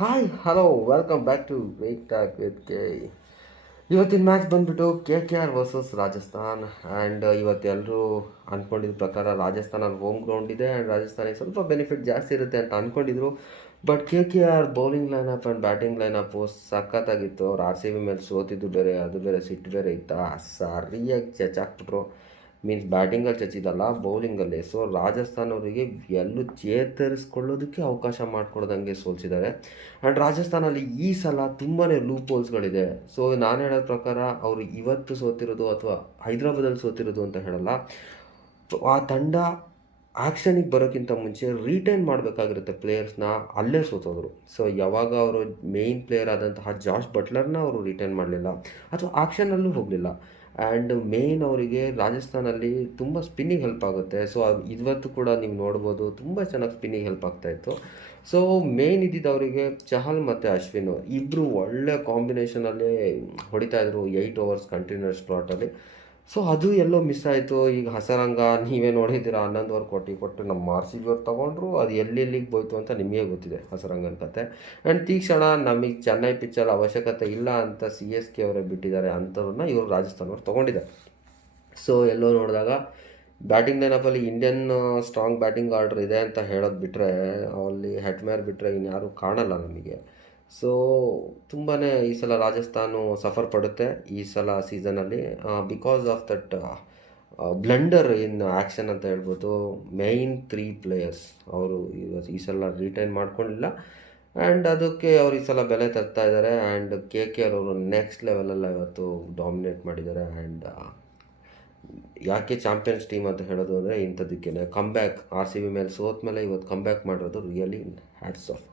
Hi hello welcome back to break talk with K. ಇವತ್ತಿನ match ಬಂದ್ಬಿಟ್ಟು KKR versus Rajasthan. And ಇವತ್ತೆಲ್ಲರೂ ಅಂದ್ಕೊಂಡಿದ್ದ ಪ್ರಕಾರ ರಾಜಸ್ಥಾನಲ್ಲಿ ಹೋಮ್ ಗ್ರೌಂಡ್ ಇದೆ ಆ್ಯಂಡ್ ರಾಜಸ್ಥಾನಿಗೆ ಸ್ವಲ್ಪ ಬೆನಿಫಿಟ್ ಜಾಸ್ತಿ ಇರುತ್ತೆ ಅಂತ ಅಂದ್ಕೊಂಡಿದ್ರು. But KKR bowling lineup and batting lineup ಸಖತ್ತಾಗಿತ್ತು. ಅವ್ರು RCB ಮೇಲೆ ಸೋತಿದ್ದು ಬೇರೆ, ಅದು ಬೇರೆ ಸಿಟ್ಟು ಬೇರೆ ಇತ್ತಾ, ಸರಿಯಾಗಿ ಚೆಚಾಕ್ಬಿಟ್ರು. ಮೀನ್ಸ್ ಬ್ಯಾಟಿಂಗಲ್ಲಿ ಚಚ್ಚಿದಲ್ಲ, ಬೌಲಿಂಗಲ್ಲಿ. ಸೊ ರಾಜಸ್ಥಾನ್ ಅವರಿಗೆ ಎಲ್ಲೂ ಚೇತರಿಸ್ಕೊಳ್ಳೋದಕ್ಕೆ ಅವಕಾಶ ಮಾಡಿಕೊಡ್ದಂಗೆ ಸೋಲಿಸಿದ್ದಾರೆ. ಆ್ಯಂಡ್ ರಾಜಸ್ಥಾನಲ್ಲಿ ಈ ಸಲ ತುಂಬಾ ಲೂಪ್ ಹೋಲ್ಸ್ಗಳಿದೆ. ಸೊ ನಾನು ಹೇಳೋ ಪ್ರಕಾರ ಅವರು ಇವತ್ತು ಸೋತಿರೋದು ಅಥವಾ ಹೈದರಾಬಾದಲ್ಲಿ ಸೋತಿರೋದು ಅಂತ ಹೇಳಲ್ಲ. ಆ ತಂಡ ಆ್ಯಕ್ಷನಿಗೆ ಬರೋಕ್ಕಿಂತ ಮುಂಚೆ ರೀಟೈನ್ ಮಾಡಬೇಕಾಗಿರುತ್ತೆ ಪ್ಲೇಯರ್ಸ್ನ, ಅಲ್ಲೇ ಸೋತೋದ್ರು. ಸೊ ಯಾವಾಗ ಅವರು ಮೇಯ್ನ್ ಪ್ಲೇಯರ್ ಆದಂತಹ ಜಾಶ್ ಬಟ್ಲರ್ನ ಅವರು ರಿಟೈನ್ ಮಾಡಲಿಲ್ಲ ಅಥವಾ ಆ್ಯಕ್ಷನಲ್ಲೂ ಹೋಗಲಿಲ್ಲ. ಆ್ಯಂಡ್ ಮೇಯ್ನ್ ಅವರಿಗೆ ರಾಜಸ್ಥಾನಲ್ಲಿ ತುಂಬ ಸ್ಪಿನ್ನಿಗೆ ಹೆಲ್ಪ್ ಆಗುತ್ತೆ. ಸೊ ಇವತ್ತು ಕೂಡ ನೀವು ನೋಡ್ಬೋದು, ತುಂಬ ಚೆನ್ನಾಗಿ ಸ್ಪಿನ್ನಿಗೆ ಹೆಲ್ಪ್ ಆಗ್ತಾಯಿತ್ತು. ಸೊ ಮೇಯ್ನ್ ಇದ್ದಿದ್ದು ಅವರಿಗೆ ಚಹಲ್ ಮತ್ತು ಅಶ್ವಿನ್ ಇಬ್ಬರು ಒಳ್ಳೆ ಕಾಂಬಿನೇಷನಲ್ಲಿ ಹೊಡಿತಾಯಿದ್ರು 8 ಓವರ್ಸ್ ಕಂಟಿನ್ಯೂಸ್ ಸ್ಲಾಟಲ್ಲಿ. ಸೊ ಅದು ಎಲ್ಲೋ ಮಿಸ್ ಆಯಿತು. ಈಗ ಹಸರಂಗ ನೀವೇ ನೋಡಿದ್ದೀರ, 11 ಓವರ್ ಕೊಟ್ಟು ನಮ್ಮ RCB ಅವ್ರು ತೊಗೊಂಡ್ರು. ಅದು ಎಲ್ಲೆಲ್ಲಿಗೆ ಹೋಯ್ತು ಅಂತ ನಿಮಗೆ ಗೊತ್ತಿದೆ ಹಸರಂಗನ ಕತೆ. ಆ್ಯಂಡ್ ತೀಕ್ಷಣ ನಮಗೆ ಚೆನ್ನೈ ಪಿಚ್ಚಲ್ಲಿ ಅವಶ್ಯಕತೆ ಇಲ್ಲ ಅಂತ CSK ಅವರೇ ಬಿಟ್ಟಿದ್ದಾರೆ, ಅಂಥವ್ರನ್ನ ಇವರು ರಾಜಸ್ಥಾನವ್ರು ತೊಗೊಂಡಿದ್ದಾರೆ. ಸೊ ಎಲ್ಲೋ ನೋಡಿದಾಗ ಬ್ಯಾಟಿಂಗ್ ಲೈನಪ್ಪಲ್ಲಿ ಇಂಡಿಯನ್ ಸ್ಟ್ರಾಂಗ್ ಬ್ಯಾಟಿಂಗ್ ಆರ್ಡ್ರ್ ಇದೆ ಅಂತ ಹೇಳೋದು ಬಿಟ್ಟರೆ, ಅಲ್ಲಿ ಹೆಟ್ಮೇರ್ ಬಿಟ್ಟರೆ ಇನ್ಯಾರೂ ಕಾಣಲ್ಲ ನಮಗೆ. ಸೊ ತುಂಬಾ ಈ ಸಲ ರಾಜಸ್ಥಾನು ಸಫರ್ ಪಡುತ್ತೆ ಈ ಸಲ ಸೀಸನಲ್ಲಿ, because of that blunder in action ಅಂತ ಹೇಳ್ಬೋದು. ಮೇಯ್ನ್ 3 ಪ್ಲೇಯರ್ಸ್ ಅವರು ಈ ಸಲ ರಿಟೈನ್ ಮಾಡ್ಕೊಂಡಿಲ್ಲ. ಆ್ಯಂಡ್ ಅದಕ್ಕೆ ಅವ್ರು ಈ ಸಲ ಬೆಲೆ ತರ್ತಾ ಇದ್ದಾರೆ. ಆ್ಯಂಡ್ KKR ಅವರು ನೆಕ್ಸ್ಟ್ ಲೆವೆಲಲ್ಲ ಇವತ್ತು ಡಾಮಿನೇಟ್ ಮಾಡಿದ್ದಾರೆ. ಆ್ಯಂಡ್ ಯಾಕೆ ಚಾಂಪಿಯನ್ಸ್ ಟೀಮ್ ಅಂತ ಹೇಳೋದು ಅಂದರೆ ಇಂಥದಕ್ಕೇ. ಕಮ್ ಬ್ಯಾಕ್ RCB ಮೇಲೆ ಸೋತ ಮೇಲೆ ಇವತ್ತು ಕಮ್ ಬ್ಯಾಕ್ ಮಾಡಿರೋದು ರಿಯಲಿ ಹ್ಯಾಟ್ಸ್ ಆಫ್.